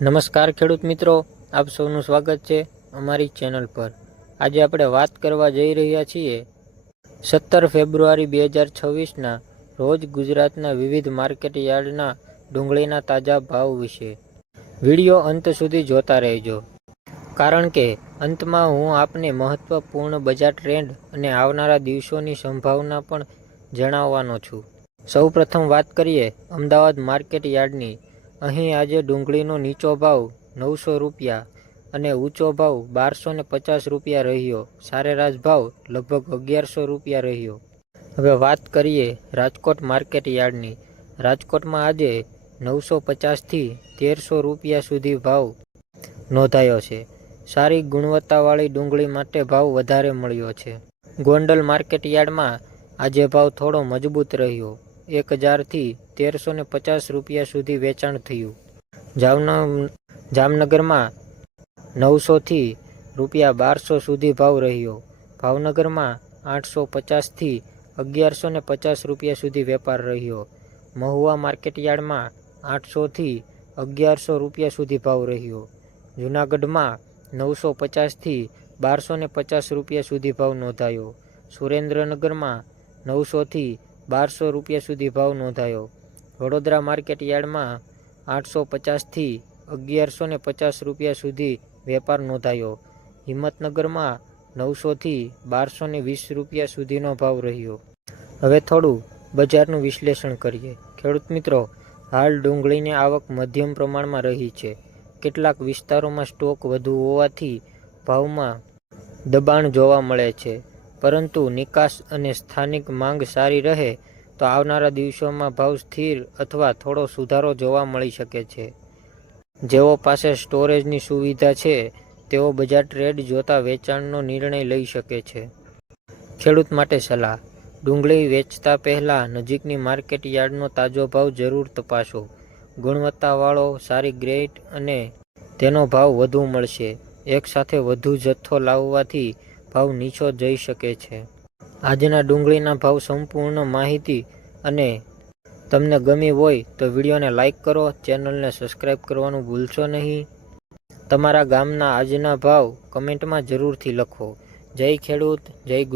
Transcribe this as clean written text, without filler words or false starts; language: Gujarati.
નમસ્કાર ખેડૂત મિત્રો, આપ સૌનું સ્વાગત છે અમારી ચેનલ પર। આજે આપણે વાત કરવા જઈ રહ્યા છીએ 17 ફેબ્રુઆરી 2026ના રોજ ગુજરાતના વિવિધ માર્કેટ યાર્ડના ડુંગળીના તાજા ભાવ વિશે। વિડીયો અંત સુધી જોતા રહેજો, કારણ કે અંતમાં હું આપને મહત્વપૂર્ણ બજાર ટ્રેન્ડ અને આવનારા દિવસોની સંભાવના પણ જણાવવાનો છું। સૌપ્રથમ વાત કરીએ અમદાવાદ માર્કેટ યાર્ડની। અહીં આજે ડુંગળીનો નીચો ભાવ 900 રૂપિયા અને ઊંચો ભાવ 1250 રૂપિયા રહ્યો। સરેરાશ ભાવ લગભગ 1100 રૂપિયા રહ્યો। હવે વાત કરીએ રાજકોટ માર્કેટ યાર્ડની। રાજકોટમાં આજે 950 થી 1300 રૂપિયા સુધી ભાવ નોંધાયો છે। સારી ગુણવત્તાવાળી ડુંગળી માટે ભાવ વધારે મળ્યો છે। ગોંડલ માર્કેટ યાર્ડમાં આજે ભાવ થોડો મજબૂત રહ્યો। 1000 થી 1350 રૂપિયા સુધી વેચાણ થયું। જામનગરમાં 900 થી રૂપિયા 1200 સુધી ભાવ રહ્યો। ભાવનગરમાં 850 થી 1150 રૂપિયા સુધી વેપાર રહ્યો। મહુવા માર્કેટ યાર્ડમાં 800 થી 1100 રૂપિયા સુધી ભાવ રહ્યો। જૂનાગઢમાં 950 થી 1250 રૂપિયા સુધી ભાવ નોંધાયો। સુરેન્દ્રનગરમાં 900 થી 1200 રૂપિયા સુધી ભાવ નોંધાયો। વડોદરા માર્કેટ યાર્ડમાં 850 થી 1150 રૂપિયા સુધી વેપાર નોંધાયો। હિંમતનગરમાં 900 થી 1220 રૂપિયા સુધીનો ભાવ રહ્યો। હવે થોડું બજારનું વિશ્લેષણ કરીએ। ખેડૂત મિત્રો, હાલ ડુંગળીની આવક મધ્યમ પ્રમાણમાં રહી છે। કેટલાક વિસ્તારોમાં સ્ટોક વધુ હોવાથી ભાવમાં દબાણ જોવા મળે છે, પરંતુ નિકાસ અને સ્થાનિક માંગ સારી રહે તો આવનારા દિવસોમાં ભાવ સ્થિર અથવા થોડો સુધારો જોવા મળી શકે છે। જેઓ પાસે સ્ટોરેજની સુવિધા છે તેઓ બજાર ટ્રેડ જોતા વેચાણનો નિર્ણય લઈ શકે છે। ખેડૂત માટે સલાહ: ડુંગળી વેચતા પહેલા નજીકની માર્કેટ યાર્ડનો તાજો ભાવ જરૂર તપાસો। ગુણવત્તાવાળો સારી ગ્રેડ અને તેનો ભાવ વધુ મળશે। એકસાથે વધુ જથ્થો લાવવાથી ભાવ નીચો જઈ શકે છે। આજના ડુંગળીના ભાવ સંપૂર્ણ માહિતી અને તમને ગમી હોય તો વિડીયોને લાઇક કરો, ચેનલને સબસ્ક્રાઇબ કરવાનું ભૂલશો નહીં। તમારા ગામના આજના ભાવ કમેન્ટમાં જરૂરથી લખો। જય ખેડૂત, જય ગુજરાત।